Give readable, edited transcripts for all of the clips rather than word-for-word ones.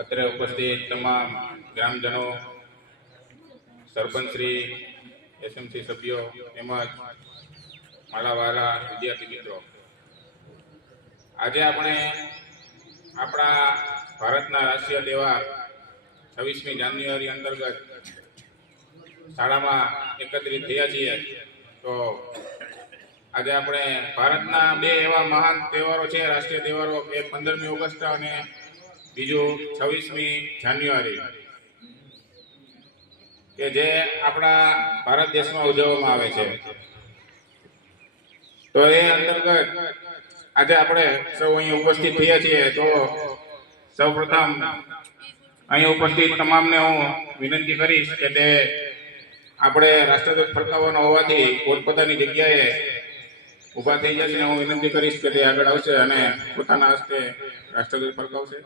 અત્રે ઉપસ્થિત તમામ ગ્રામજનો, સરપંચશ્રી, એસએમસી સભ્યો તેમજ મારા વાલા વિદ્યાર્થી મિત્રો, આજે આપણે આપણા ભારતના રાષ્ટ્રીય તહેવાર 26મી જાન્યુઆરી અંતર્ગત શાળામાં એકત્રિત થયા છીએ। તો આજે આપણે ભારતના બે એવા મહાન તહેવારો છે, રાષ્ટ્રીય તહેવારો, એક 15મી ઓગસ્ટ અને બીજું 26મી જાન્યુઆરી, કે જે આપણા ભારત દેશમાં ઉજવવામાં આવે છે। તો એ અંતર્ગત આજે આપણે સૌ અહીં ઉપસ્થિત થયા છીએ। તો સૌપ્રથમ અહીં ઉપસ્થિત તમામને હું વિનંતી કરીશ કે તે આપણે રાષ્ટ્રધ્વજ ફરકાવવાનો હોવાથી પોતપોતાની જગ્યાએ ઊભા થઈ જશે। હું વિનંતી કરીશ કે તે આગળ આવશે અને પોતાના હસ્તે રાષ્ટ્રધ્વજ ફરકાવશે।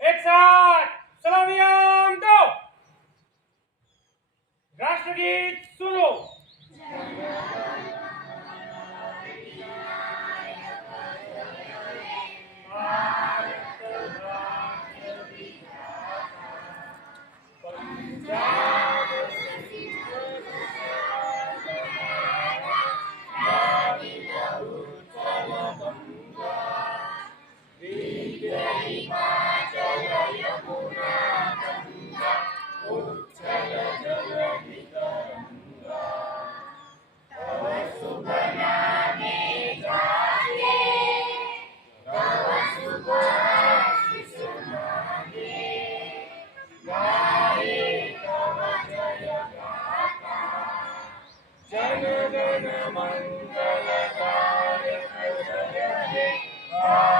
एक साथ सलामियां दो, राष्ट्रगीत सुनो। जन गण मंगलदायक जय हे।